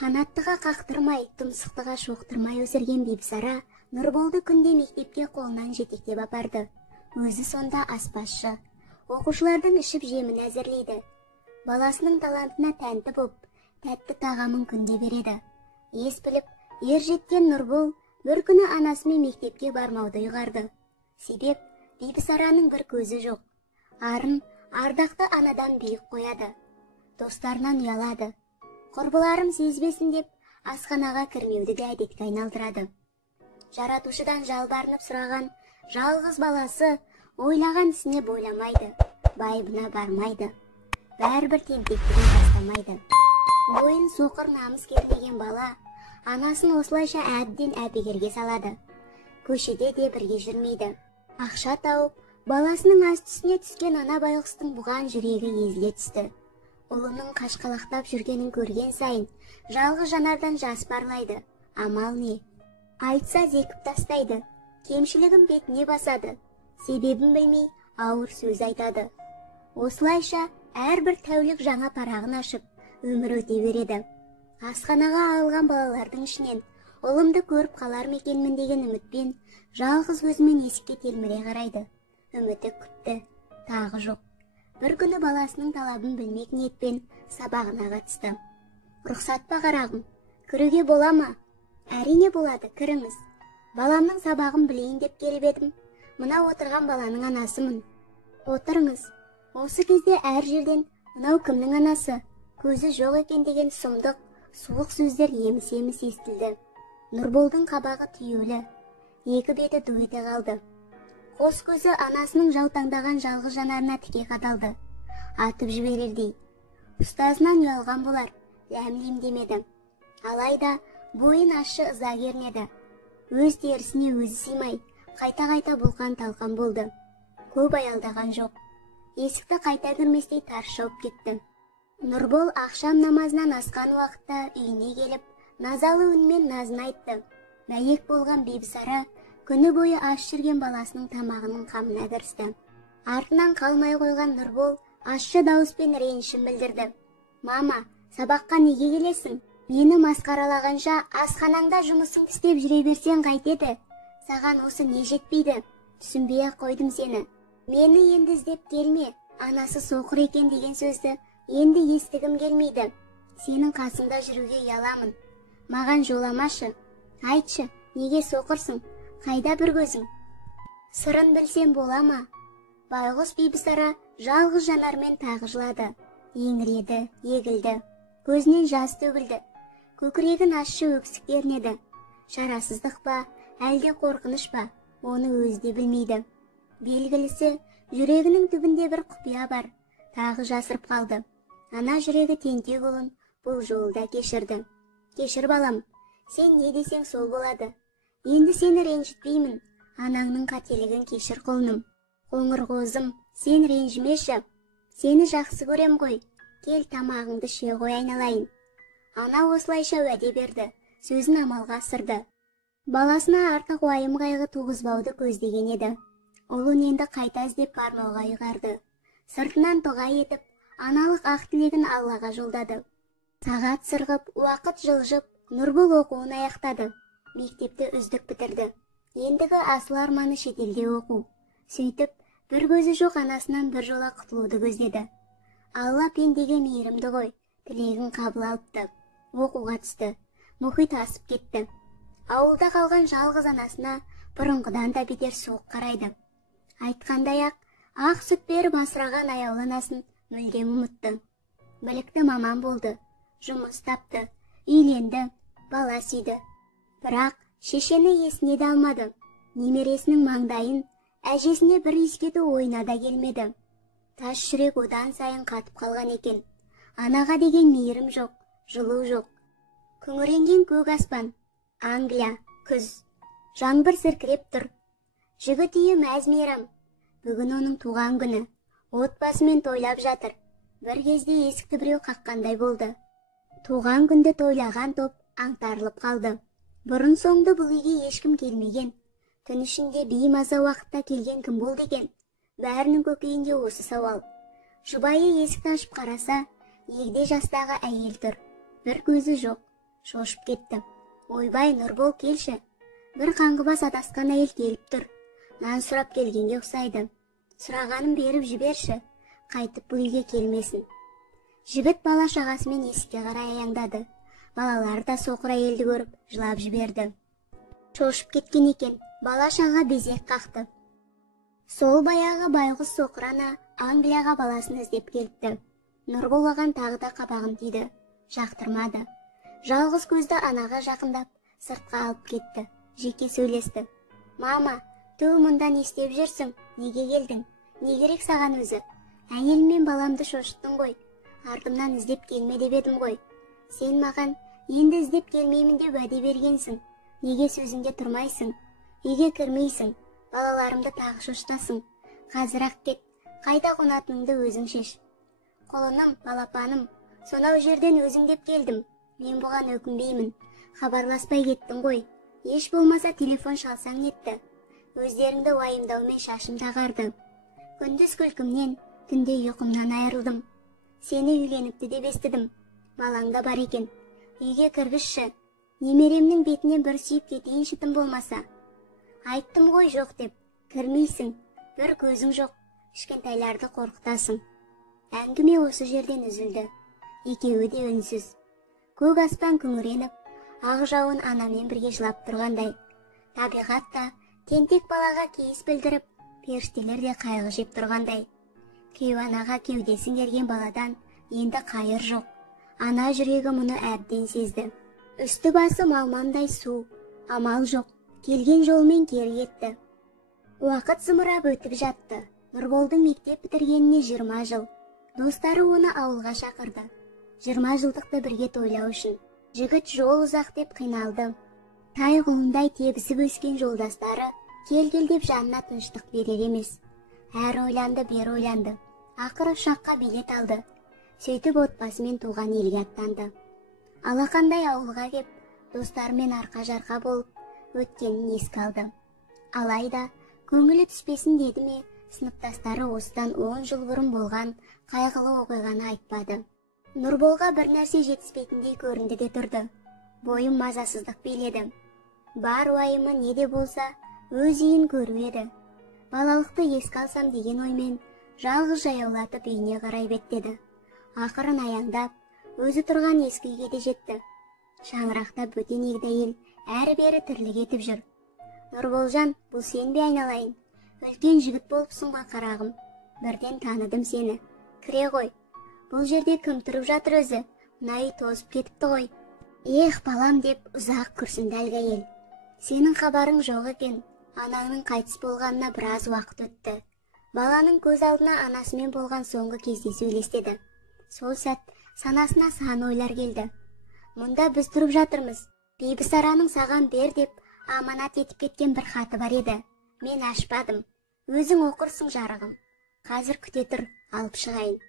Қанаттыға қақтырмай, тұмсықтыға шоқтырмай өсірген Бибісара Нұрболды күнде мектепке қолынан жетектеп апарды. Өзі сонда аспазшы. Оқушылардың ішіп жемін әзірлейді. Баласының талантына тәнті боп, тәтті тағамын күнде береді. Ес біліп, ер жеткен Нұрбол бір күні анасымен мектепке бармауды ұйғарды. Себеп, Бибісараның бір көзі жоқ. Арын ардақты анадан биік қояды. Достарынан ұялады. Құрбыларым сезбесін деп, асханаға кірмеуді де әдетке айналдырады. Жаратушыдан жалбарынып сұраған жалғыз баласы ойлаған ісіне бойламайды, байыбына бармайды. Бәрібір тентектігін тастамайды. Бойын соқыр намыс кернеген бала анасын осылайша әбден әбігерге салады. Көшеде де бірге жүрмейді. Ақша тауып, баласының асты-үстіне түскен ана байғұстың бұған жүрегі езіле түсті. Ұлының қашқалақтап жүргенін көрген сайын, жалғыз жанардан жас парлайды. Амал не? Айтса зекіп тастайды. Кемшілігін бетіне басады. Себебін білмей, ауыр сөз айтады. Осылайша, әрбір тәулік жаңа парағын ашып, өмір өте береді. Асханаға алған балалардың ішінен, ұлымды көріп қалар мекенмін деген үмітпен, жалғыз өзімен есікке телміре қарайды. Үміті күтті, тағы жоқ. Бір күні баласының талабын білмек ниетпен сабағына қатысты. Рұқсат па қарағым? Кіруге бола ма? Әрине болады, кіріңіз. Баламның сабағын білейін деп келіп едім. Мына отырған баланың анасымын. Отырыңыз. Осы кезде әр жерден мынау кімнің анасы? Көзі жоқ екен деген сұмдық, суық сөздер еміс-еміс естілді. Нұрболдың қабағы түйулі. Екі беті ду ете қалды. Қос көзі анасының жаутаңдаған жалғыз жанарына тіке қадалды. Атып жіберердей. Ұстазынан ұялған болар, ләм-лем демеді. Алайда бойын ащы ыза кернеді. Өз терісіне өзі сыймай, қайта-қайта бұлқан-талқан болды. Көп аялдаған жоқ. Есікті қайта кірместей тарс жауып кетті. Нұрбол ақшам намазынан асқан уақытта үйіне келіп, назалы үнмен назын айтты. Бәйек болған Бибісара күні бойы аш жүрген баласының тамағының қамына кірісті. Артынан қалмай қойған Нұрбол ащы дауыспен ренішін білдірді. Мама, сабаққа неге келесің? Мені масқаралағанша асханаңда жұмысын істеп жүре берсең қайтеді? Саған осы не жетпейді? Түсінбей-ақ қойдым сені. Мені енді іздеп келме, анасы соқыр екен деген сөзді енді естігім келмейді. Сенің қасыңда жүруге ұяламын. Маған жоламашы. Айтшы, неге соқырсың? Қайда бір көзің? Сырын білсем бола ма? Байғұс Бибісара жалғыз жанармен тағы жылады. Еңіреді, егілді. Көзінен жас төгілді. Көкірегін ащы өксік кернеді. Шарасыздық па, әлде қорқыныш па, оны өзі де білмейді. Белгілісі, жүрегінің түбінде бір құпия бар. Тағы жасырып қалды. Ана жүрегі тентек ұлын бұл жолда кешірді. Кешір балам, сен не десең сол болады. Енді сені ренжітпеймін. Анаңның қателігін кешір құлыным. Қоңыр қозым, сен ренжімеші. Сені жақсы көрем ғой. Кел тамағыңды ше ғой айналайын. Ана осылайша уәде берді. Сөзін амалға асырды. Баласына артық уайым қайғы туғызбауды көздеген еді. Ұлын енді қайта іздеп бармауға ұйғарды. Сыртынан тоға етіп, аналық ақ тілегін Аллаға жолдады. Сағат сырғып, уақыт жылжып, Нұрбол оқуын аяқтады. Мектепті үздік бітірді. Ендігі асыл арманы шетелде оқу. Сөйтіп, бір көзі жоқ анасынан бір жола құтылуды көздеді. Алла пендеге мейірімді ғой, тілегін қабыл алыпты. Оқуға түсті. Мұхит асып кетті. Ауылда қалған жалғыз анасына бұрынғыдан да бетер суық қарайды. Айтқандай-ақ, ақ сүт беріп асыраған аяулы анасын мүлдем ұмытты. Білікті маман болды. Жұмыс тапты. Үйленді. Бала сүйді. Бірақ шешені есіне де алмады. Немересінің маңдайын әжесіне бір иіскету ойына да келмеді. Тас жүрек одан сайын қатып қалған екен. Анаға деген мейірім жоқ, жылу жоқ. Күңіренген көк аспан. Англия, күз. Жаңбыр сіркіреп тұр. Жігіт үйі мәз-мейрам. Бүгін оның туған күні. Отбасымен тойлап жатыр. Бір кезде есікті біреу қаққандай болды. Туған күнді тойлаған топ аңтарылып қалды. Бұрын соңды бұл үйге ешкім келмеген. Түн ішінде беймаза уақытта келген кім болды екен? Бәрінің көкейінде осы сауал. Жұбайы есікті ашып қараса, егде жастағы әйел тұр. Бір көзі жоқ, Шошып кетті. Ойбай, Нұрбол, келші. Бір қаңғыбас адасқан әйел келіп тұр. Нан сұрап келгенге ұқсайды. Сұрағанын беріп жіберші, қайтып бұл үйге келмесін. Жігіт бала шағасымен есікке қарай аяңдады. Балалары да соқыр әйелді көріп, жылап жіберді. Шошып кеткен екен, бала шаға безек қақты. Сол баяғы байғұс соқыр ана Англияға баласын іздеп келіпті. Нұрбол оған тағы да қабағын тиді, жақтырмады. Жалғыз көзді анаға жақындап, сыртқа алып кетті, жеке сөйлесті. Мама, түу мұнда не істеп жүрсің? Неге келдің? Не керек саған өзі? Әйелім мен баламды шошыттың ғой. Артымнан іздеп келме деп едім ғой. Сен маған енді іздеп келмеймін деп уәде бергенсің. Неге сөзіңде тұрмайсың? Үйге кірмейсің? Балаларымды тағы шошытасың. Қазір-ақ кет, қайда қонатыныңды өзің шеш. Құлыным, балапаным, сонау жерден өзің деп келдім. Мен бұған өкінбеймін. Хабарласпай кеттің ғой. Еш болмаса телефон шалсаң нетті. Өздеріңді уайымдаумен шашым тағарды. Күндіз күлкімнен, түнде ұйқымнан айырылдым. Сені үйленіпті деп естідім. Балаң да бар екен. Үйге кіргізші. Немеремнің бетінен бір сүйіп кетейінші тым болмаса. Айттым ғой жоқ деп. Кірмейсің. Bir көзің жоқ. Кішкентайларды қорқытасың. Әңгіме осы жерден үзілді. Екеуі де үнсіз. Көк аспан күңіреніп, ақ жауын анамен бірге жылап тұрғандай. Табиғат та тентек балаға кейіс білдіріп, періштелер де қайғы жеп тұрғандай. Күйеу анаға кеудесін керген баладан енді қайыр жоқ. Ана жүрегі мұны әбден сезді. Үсті басы малмандай су, амал жоқ. Келген жолмен кері кетті. Уақыт зымырап өтіп жатты. Нұрболдың мектеп бітіргеніне 20 жыл. Достары оны ауылға шақырды. 20 жылдықты бірге тойлау үшін. Жігіт жол ұзақ деп қиналды. Тай құлындай тебісіп өскен жолдастары кел-кел деп жанына тыныштық берер емес. Әр ойланды, бер ойланды. Ақыры ұшаққа билет алды. Сөйтіп отбасымен туған елге аттанды. Алақандай ауылға кеп, достарымен арқа-жарқа болып, өткенін еске алды. Алайда, көңілі түспесін деді ме, сыныптастары осыдан 10 жыл бұрын болған қайғылы оқиғаны айтпады. Нұрболға бір нәрсе жетіспейтіндей көрінді де тұрды. Бойым мазасыздық биледі. Бар уайымы не де болса, өз үйін көру еді. Балалықты еске алсам деген оймен, жалғыз жаяулатып үйіне қарай беттеді. Ақырын аяңдап, өзі тұрған ескі үйге де жетті. Шаңырақта бөтен егде әйел әрі-бері тірлік етіп жүр. Нұрболжан, бұл сен бе айналайын? Үлкен жігіт болыпсың ғой қарағым. Бірден таныдым сені. Кіре ғой. Бұл жерде кім тұрып жатыр өзі? Мына үй тозып кетіпті ғой. Ех, балам деп ұзақ күрсінді әлгі әйел. Сенің хабарың жоқ екен. Анаңның қайтыс болғанына біраз уақыт өтті. Баланың көз алдына анасымен болған соңғы кездесу елестеді. Сол сәт санасына сан ойлар келді. Мұнда біз тұрып жатырмыз. Бибісараның саған бер деп аманат етіп кеткен бір хаты бар еді. Мен ашпадым. Өзің оқырсың жарығым. Қазір күте тұр, алып шығайын.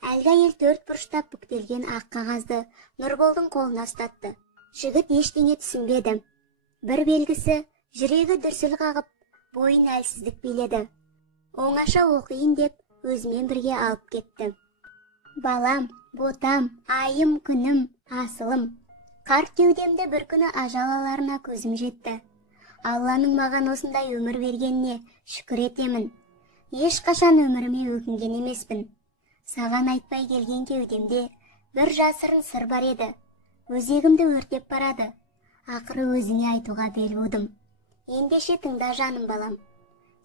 Әлгі әйел 4 бұрыштап бүктелген ақ қағазды Нұрболдың қолына ұстатты. Жігіт ештеңе түсінбеді. Бір белгісі, жүрегі дүрсіл қағып, бойын әлсіздік биледі. Оңаша оқиын деп, өзімен бірге алып кетті. Балам, ботам, айым, күнім, асылым. Қарт кеудемді бір күні ажал аларына көзім жетті. Алланың маған осындай өмір бергеніне шүкір етемін. Ешқашан өміріме өкінген емеспін. Саған айтпай келген кеудемде бір жасырын сыр бар еді. Өзегімді өртеп барады. Ақыры өзіңе айтуға бел будым. Ендеше тыңда жаным балам.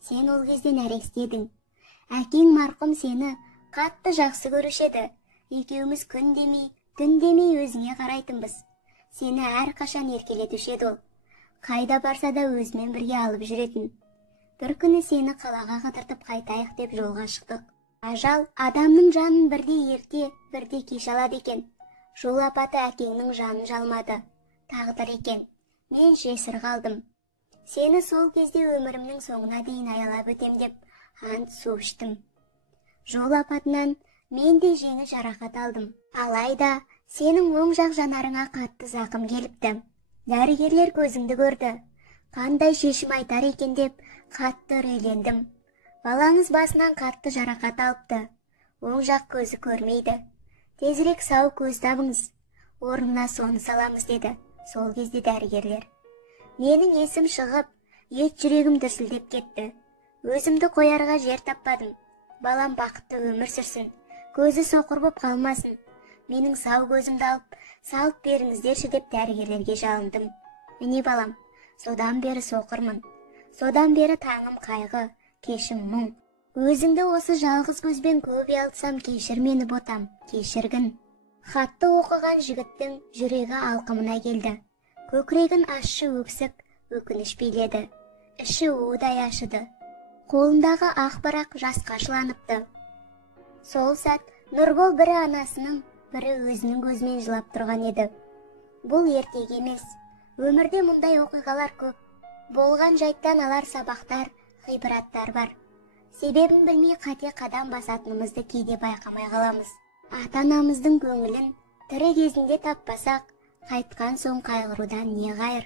Сен ол кезде нәрестедің. Әкең марқұм сені қатты жақсы көрушеді. Екеуміз күн демей, түн демей өзіңе қарайтынбыз. Сені әрқашан еркелетушеді ол. Қайда барса да өзімен бірге алып жүретін. Бір күні сені қалаға қыдыртып қайтайық деп жолға шықтық. Ажал адамның жанын бірде ерте, бірде кеш алады екен. Жол апаты әкеңнің жанын жалмады. Тағдыр екен. Мен жесір қалдым. Сені сол кезде өмірімнің соңына дейін аялап өтем деп ант су іштім. Жол апатынан мен де жеңіл жарақат алдым. Алайда сенің оң жақ жанарыңа қатты зақым келіпті. Дәрігерлер көзіңді көрді. Қандай шешім айтар екен деп қатты үрейлендім. Балаңыз басынан қатты жарақат алыпты. Оң жақ көзі көрмейді. Тезірек сау көз табыңыз. орнына соны саламыз деді сол кезде дәрігерлер. Менің есім шығып, ет жүрегім дүрсілдеп кетті. Өзімді қоярға жер таппадым. Балам бақытты өмір сүрсін, көзі соқыр боп қалмасын. Менің сау көзімді алып, салып беріңіздерші деп дәрігерлерге жалындым. Міне балам, содан бері соқырмын. Содан бері таңым қайғы, кешім мұң. Өзіңді осы жалғыз көзбен көп ұялтсам, кешір мені ботам, кешіргін. Хатты оқыған жігіттің жүрегі алқымына келді. Көкірегін ащы өксік, өкініш биледі. Іші удай ашыды. Қолындағы ақ парақ жасқа шыланыпты. Сол сәт Нұрбол бірі анасының, бірі өзінің көзімен жылап тұрған еді. Бұл ертек емес. Өмірде мұндай оқиғалар көп. Болған жайттан алар сабақтар, ғибраттар бар. Себебін білмей қате қадам басатынымызды кейде байқамай қаламыз. Ата-анамыздың көңілін тірі кезінде таппасақ, қайтқан соң қайғырудан не қайыр?